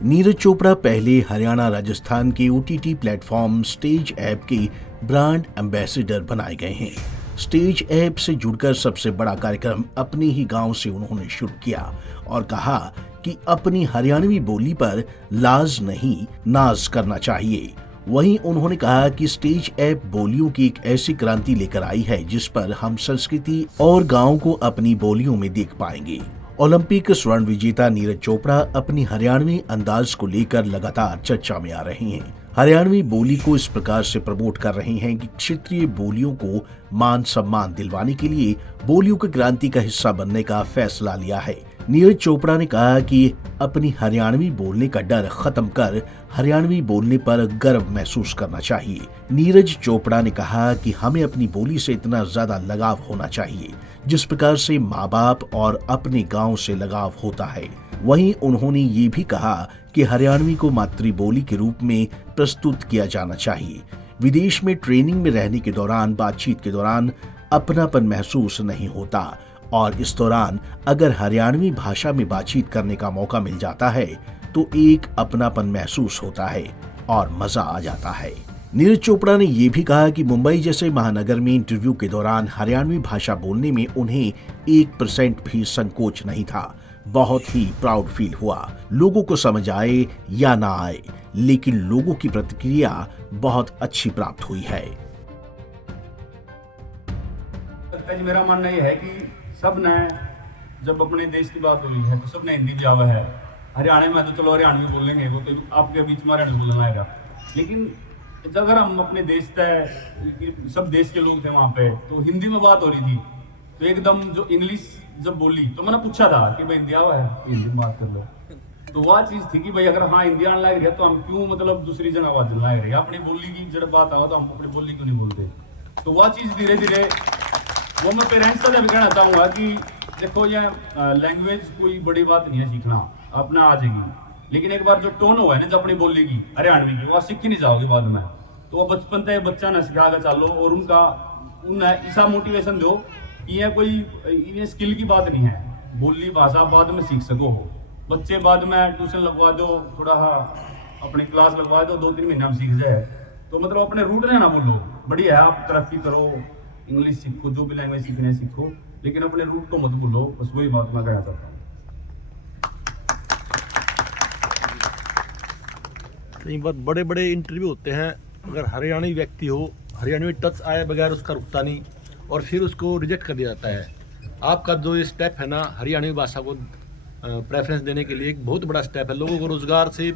नीरज चोपड़ा पहले हरियाणा राजस्थान के OTT platform stage app के ब्रांड एम्बेसडर बनाए गए हैं। स्टेज ऐप से जुड़कर सबसे बड़ा कार्यक्रम अपने ही गांव से उन्होंने शुरू किया और कहा कि अपनी हरियाणवी बोली पर लाज नहीं नाज करना चाहिए। वहीं उन्होंने कहा कि स्टेज ऐप बोलियों की एक ऐसी क्रांति लेकर आई है जिस पर हम संस्कृति और गांव को अपनी बोलियों में देख पाएंगे। ओलंपिक स्वर्ण विजेता नीरज चोपड़ा अपनी हरियाणवी अंदाज को लेकर लगातार चर्चा में आ रहे हैं। हरियाणवी बोली को इस प्रकार से प्रमोट कर रहे हैं कि क्षेत्रीय बोलियों को मान सम्मान दिलवाने के लिए बोलियों की क्रांति का हिस्सा बनने का फैसला लिया है। नीरज चोपड़ा ने कहा कि अपनी हरियाणवी बोलने का डर खत्म कर हरियाणवी बोलने पर गर्व महसूस करना चाहिए। नीरज चोपड़ा ने कहा कि हमें अपनी बोली से इतना ज्यादा लगाव होना चाहिए जिस प्रकार से माँ बाप और अपने गांव से लगाव होता है। वहीं उन्होंने ये भी कहा कि हरियाणवी को मातृबोली के रूप में प्रस्तुत किया जाना चाहिए। विदेश में ट्रेनिंग में रहने के दौरान बातचीत के दौरान अपनापन महसूस नहीं होता और इस दौरान अगर हरियाणवी भाषा में बातचीत करने का मौका मिल जाता है तो एक अपनापन महसूस होता है और मजा आ जाता है। नीरज चोपड़ा ने यह भी कहा कि मुंबई जैसे महानगर में इंटरव्यू के दौरान हरियाणवी भाषा बोलने में उन्हें 1% भी संकोच नहीं था। बहुत ही प्राउड फील हुआ। लोगों को समझ आए या ना आए, लेकिन लोगों की प्रतिक्रिया बहुत अच्छी प्राप्त हुई है। मेरा मानना यह है कि सब ने जब अपने देश की बात हुई है तो सब ने हिंदी भी आवा है। हरियाणा में तो चलो हरियाणवी बोलेंगे, वो तो आपके बीच में हरियाणवी बोलना आएगा। लेकिन अगर हम अपने देश तय सब देश के लोग थे वहाँ पे तो हिंदी में बात हो रही थी, तो एकदम जो इंग्लिश जब बोली तो मैंने पूछा था कि भाई हिंदी आवा है, हिंदी में बात कर लो। तो वह चीज़ थी कि भाई अगर हाँ हिंदी आने लग रही है तो हम क्यों मतलब दूसरी जगह आवाज लग रही है, अपनी बोली की जब बात आओ तो हम अपनी बोली क्यों नहीं बोलते। तो वह चीज़ धीरे धीरे वो मैं पेरेंट्स का भी कहना चाहूँगा कि देखो ये लैंग्वेज कोई बड़ी बात नहीं है, सीखना अपना आ जाएगी। लेकिन एक बार जो टोन हुआ है ना जो अपनी बोली की हरियाणवी की, वो सीख ही नहीं जाओगे बाद में। तो वो बचपन से बच्चा ने सिखा कर चालो और उन्हें ऐसा मोटिवेशन दो कि यह कोई ये स्किल की बात नहीं है, बोली भाषा बाद में सीख सको हो। बच्चे बाद में ट्यूशन लगवा दो, थोड़ा अपनी क्लास लगवा दो, 2-3 महीने में सीख जाए। तो मतलब अपने रूट ने ना बोलो, बढ़िया है आप तरक्की करो, इंग्लिश सीखो, जो भी लैंग्वेज सीखने सीखो, लेकिन अपने रूट को मत भूलो। बस वही बात मैं कहना चाहता हूँ। कई बार बड़े बड़े इंटरव्यू होते हैं, अगर हरियाणवी व्यक्ति हो, हरियाणवी टच आए बगैर उसका रुकता नहीं और फिर उसको रिजेक्ट कर दिया जाता है। आपका जो ये स्टेप है ना हरियाणवी भाषा को प्रेफरेंस देने के लिए एक बहुत बड़ा स्टेप है। लोगों को रोजगार से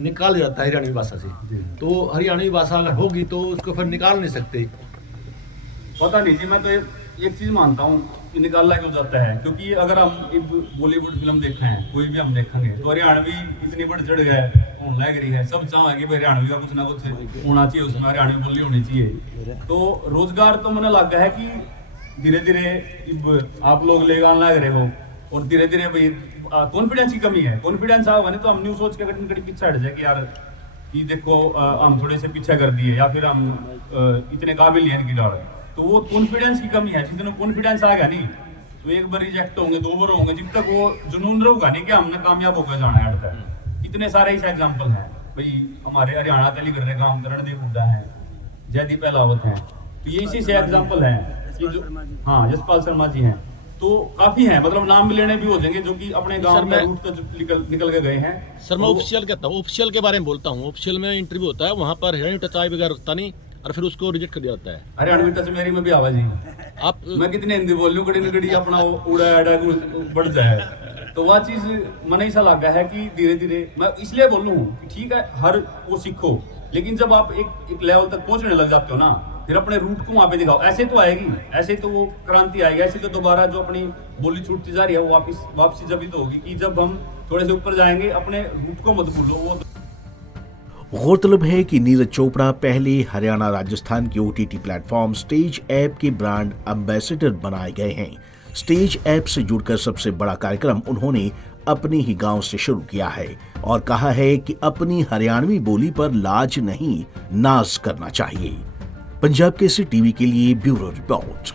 निकाल दिया जाता है हरियाणवी भाषा से। तो हरियाणवी भाषा अगर होगी तो उसको फिर निकाल नहीं सकते। पता नहीं जी, मैं तो एक चीज़ मानता हूँ कि निकालना क्यों जाता है, क्योंकि अगर हम बॉलीवुड फिल्म देखें हैं, कोई भी हम देखेंगे तो हरियाणवी इतनी बढ़ चढ़ गया होने लग रही है। सब चाहेंगे कि हरियाणवी का कुछ ना कुछ होना चाहिए, उसमें हरियाणवी बोली होनी चाहिए। तो रोजगार तो मैंने लगा है कि धीरे धीरे आप लोग ले आने लग रहे हो और धीरे धीरे भाई कॉन्फिडेंस की कमी है। कॉन्फिडेंस आओगे नहीं तो हम न्यू सोच के कड़ी पीछे हट जाए कि यार कि देखो हम थोड़े से पीछे कर दिए या फिर हम इतने काबिल हैं इनकी डाल। तो वो कॉन्फिडेंस की कमी है। जिस दिन कॉन्फिडेंस आ गया नहीं तो एक बार रिजेक्ट होंगे, 2 बार होंगे, जब तक वो जुनून रहेगा नहीं कि हमने कामयाब होकर जाना है। अड़ता इतने सारे ऐसे एग्जाम्पल हैं भाई हमारे हरियाणा तली कर रहे काम रणदीप हुड्डा है, जयदीप अहलावत हैं, तो ये इसी से एग्जाम्पल हैं। हाँ, यशपाल शर्मा जी हैं, तो काफी हैं, मतलब नाम भी लेने भी हो जाएंगे जो कि अपने गांव में रूट तो निकल के गए हैं। सर मैं ऑफिशियल कहता हूँ, ऑफिशियल के बारे में बोलता हूँ। ऑफिशियल में इंटरव्यू होता है, वहाँ पर हरियाणवी टच आए बगैर रुकता नहीं और फिर उसको रिजेक्ट कर दिया जाता है। हरियाणवी टच मेरी में भी आवाज ही आप मैं कितनी हिंदी बोल लूँ, कड़ी न कड़ी अपना उड़ा अड़ा बढ़ जाए। तो वह चीज मैंने ऐसा लगा है कि धीरे धीरे मैं इसलिए बोल लूँ कि ठीक है हर वो सीखो, लेकिन जब आप एक लेवल तक पहुंचने लग जाते हो ना फिर अपने रूट को वहां पे दिखाओ। ऐसे तो आएगी, ऐसे तो वो क्रांति आएगी, ऐसे तो दोबारा जो अपनी बोली छूटती जा रही है वो वापसी जब ही तो होगी कि जब हम थोड़े से ऊपर जाएंगे। अपने रूट को मत भूलो। वो गौरतलब है कि नीरज चोपड़ा पहले हरियाणा राजस्थान के OTT प्लेटफॉर्म स्टेज ऐप के ब्रांड एम्बेसडर बनाए गए हैं। स्टेज ऐप से जुड़कर सबसे बड़ा कार्यक्रम उन्होंने अपने ही गांव से शुरू किया है और कहा है कि अपनी हरियाणवी बोली पर लाज नहीं नाज करना चाहिए। पंजाब केसरी टीवी के लिए ब्यूरो रिपोर्ट।